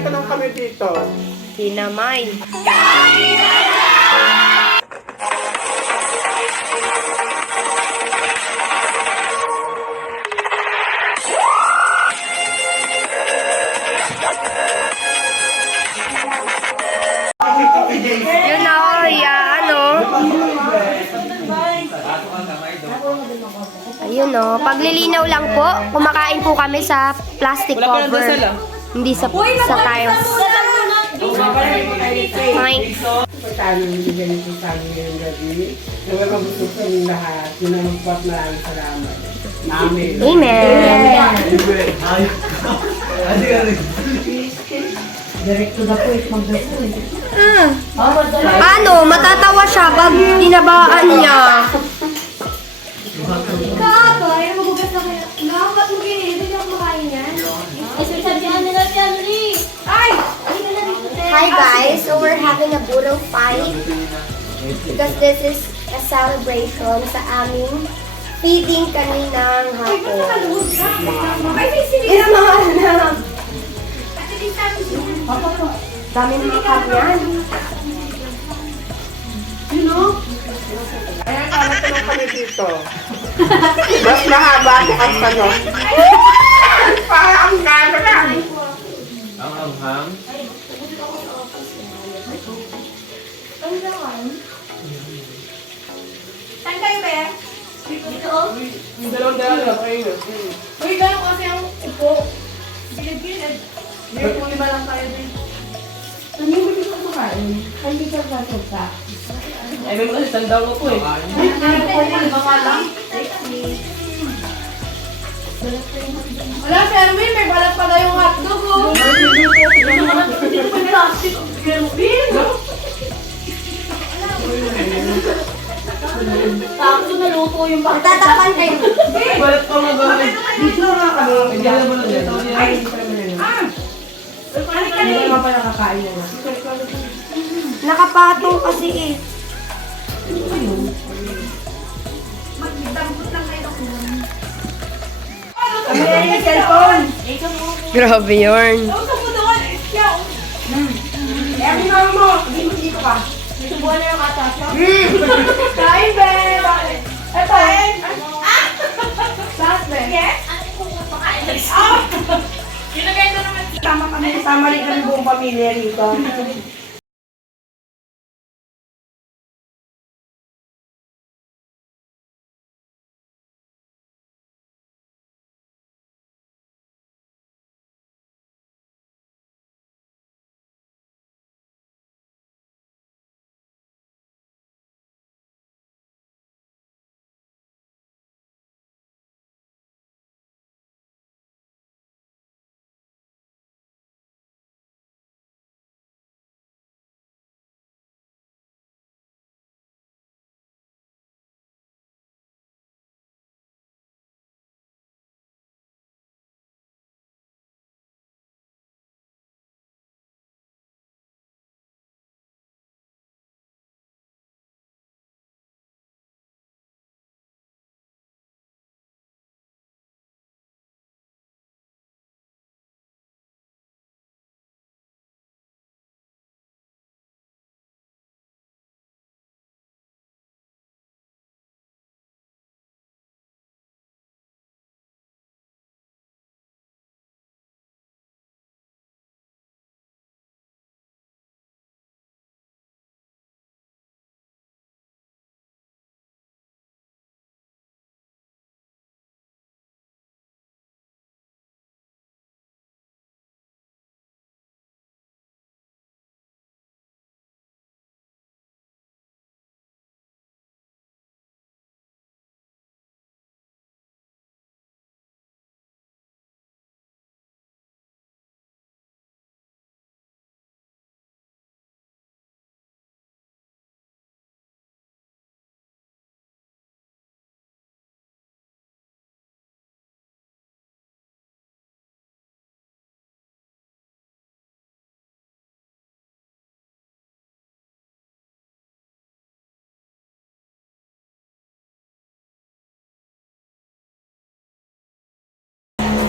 tanong kami dito. Kinamay. Yun na, ayun o, paglilinaw lang po, kumakain po kami sa plastic cover. Hindi sa tiles. Mike. Pagkano hindi ganito sa amin ngayong gabi. Nawala mabusog sa inyong lahat. Yun ang maraming salamat. Amen. Amen. Direct to the point, mag-beso eh. Ano, matatawa siya pag dinabaan niya. Kaka, yung magugas na kayo. Ba't mo ginili? Hindi ako makain yan. Sabihan nila family. Ay! Hi guys, so we're having a boodle fight because this is a celebration sa aming feeding kaninang hapon. Is mga anak. Dami mga kanyan. You know? Ayan, tanong kami dito. Mas mahaba ang tanong. Para ang gano lang. Ang anghang. Saan kayo ba? Dito? Yung dalawang kayo. Uy, gano'n kasi ang upo. Gilid-gilid. Hindi po lima lang tayo din. Ano yung hindi ko kumakain? Hindi ka pasok ka. Ay, may mga sandaw ko po eh. Ano po yung lima lang? Wala, si Erwin, may balat pala yung hotdog, oh. Dito pa plastic. Erwin! Tapos naluto yung bakit. Tatapan kayo. Balat pa mga balat. Dito nga kami. Hindi alam mo lang dito. Ay, hindi pa naman yun. Hindi naman pala kakain na. Nakapatong kasi eh. Magdampot lang kayo. Kami na yung cellphone. Grabe yun. Kausap mo doon. Siya. Eh, ang mama mo. Hindi mo dito ka. Subuhan na yung kata siya. Kain, be. Eto. Last, be. Yes? Ano kung makain? Kinagay na naman. Tama kami. Kasama rin kami buong pamilya rito.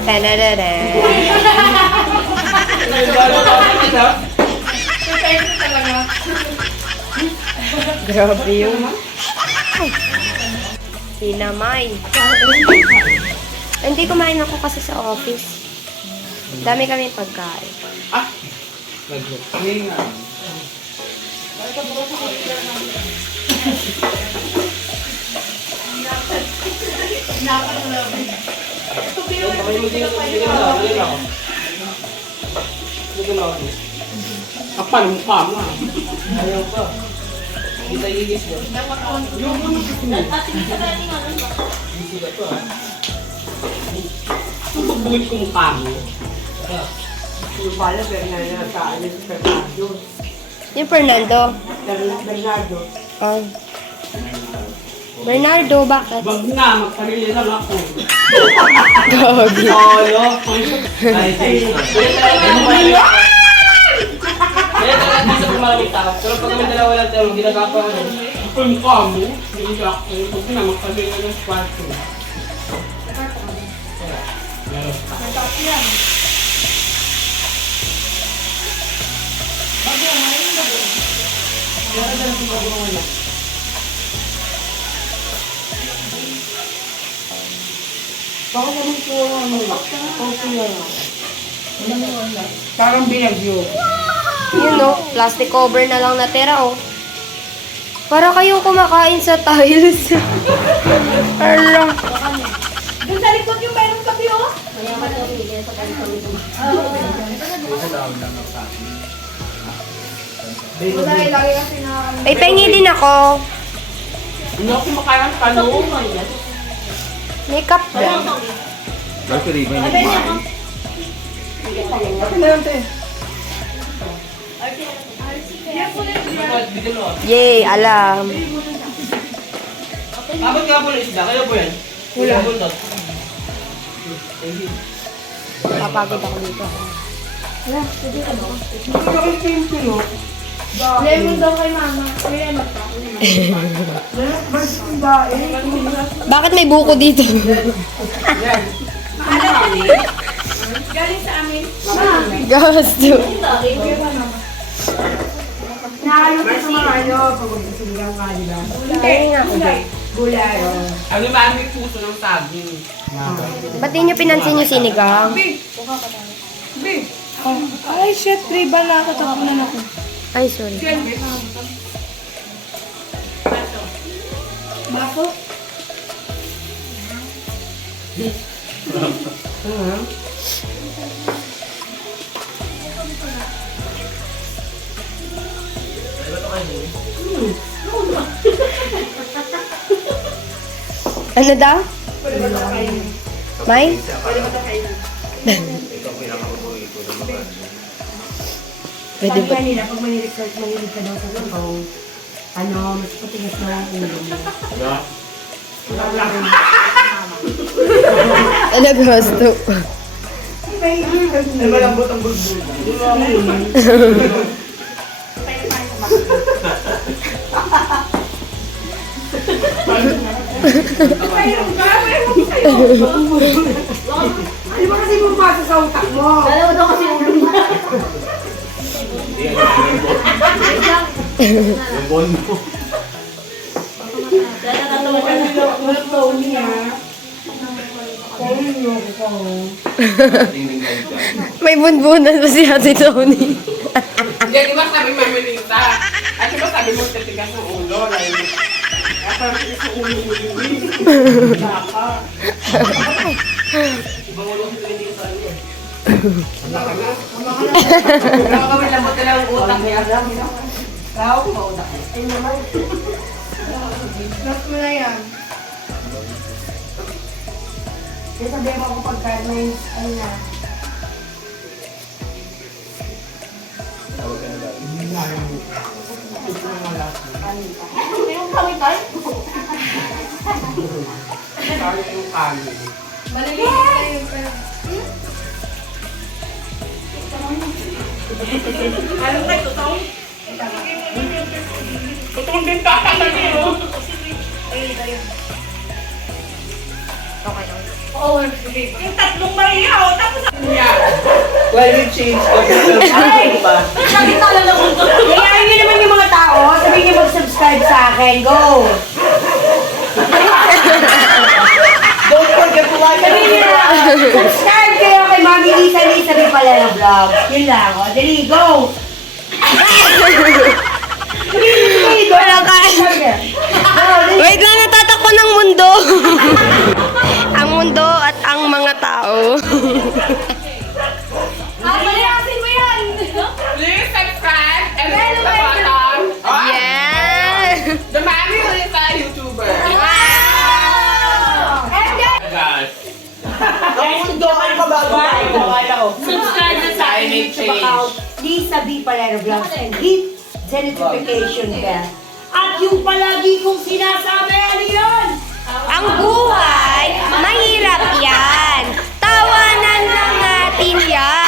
Tadadada. ito? Perfect talaga. Grabe yung pinamay. Hindi kumain ako kasi sa office. Dami kami pagkain. Hindi nga. Kapal mukha mo ah. Ayaw pa. Hindi tayo ilis yun. Hindi sila to ah. Pagbuhin ko mukha mo. Yung pala, Bernardo sa alis Bernardo. Yung Fernando. Bernardo. Ay. Bernardo, bakit? Wag na, magkarili lang ako. Gagi. Solo. Ay, kaya talaga di sa pumalamig tao. Pero pag kami dalawa lang tayo, ginagawa ko ano. Kapal mukha mo, hindi ka ako. Wag na, magkarili lang sa kwarto. Baka naman ito ano lang. Parang binagyo. Yun no, plastic cover na lang natira oh. Para kayong kumakain sa tiles. Ala. Doon sa likod yung mayroong kape, oh. Lagi kasi na... Ay, pengi din ako. Hindi ako kumakain ng tanong. May cup lang. Yay, alam. Abot nga po ng isda, kaya po yan? Wala. Buntot. Papagod ako dito. Lemon daw kay mama. Lemon pa. Bakit may buko dito? Galing sa amin. Gasto. Naayos ko sa mga ano, pag mag-isinggang ka, di ba? Ay nga ako. Gulay. Ano ba ang may puso ng saging? Ba't di nyo pinansin yung sinigang? Ay, shit, riba na ako. Tapunan ako. Ay, sorry. Baso? Ano daw? May? Pwede ba? Kanina, pag manilig ka daw sa loob, ano, mas patigas na ang ulo mo. Ano gusto? Ay, malambot ang bulbul. Ano ba kasi bumasa sa utak mo? Dalawa daw kasi ulo mo. Walang Tony ha. Tony niyo ako. May bunbunan pa si Ate Tony. Hindi, di ba sabi Mami Lita? At di ba sabi mo tatigas ng ulo? At parang tatigas ng ulo mo yun. Baka. Baka kami lambot na lang ang utak niya. Tao ko ba utak niya? Ay naman. Last mo na yan. Kaya sabihin mo ako pagka may ano na. Yung kami tayo. Sabi yung kanin. Maliliit na yun. Pero... Anong tayo? Totoo? Tutong din tatanggalin mo. Oo, sige. Yung tatlong Maria, oh, tapos Yeah. Climate change. Ay! Pa. Kaya nyo naman yung mga tao, sabihin nyo mag-subscribe sa akin. Go! Don't forget to like. Sabihin nyo na, subscribe kayo kay Mami Lisa Lisa rin pala na vlog. Yun lang, o. Dali, go! Wala ka. Wait lang, natatakbo ng mundo. Ang mundo at ang mga tao. Palayasin mo yan! Please subscribe and hit the button. Yeah! The Mami Lisa YouTuber. Guys. Subscribe na sa aking YouTube account, Lisa B. Palero Vlogs, and hit the notification bell. At yung palagi kong sinasabi, ano yun? Ang buhay, mahirap yan. Tawanan lang natin yan.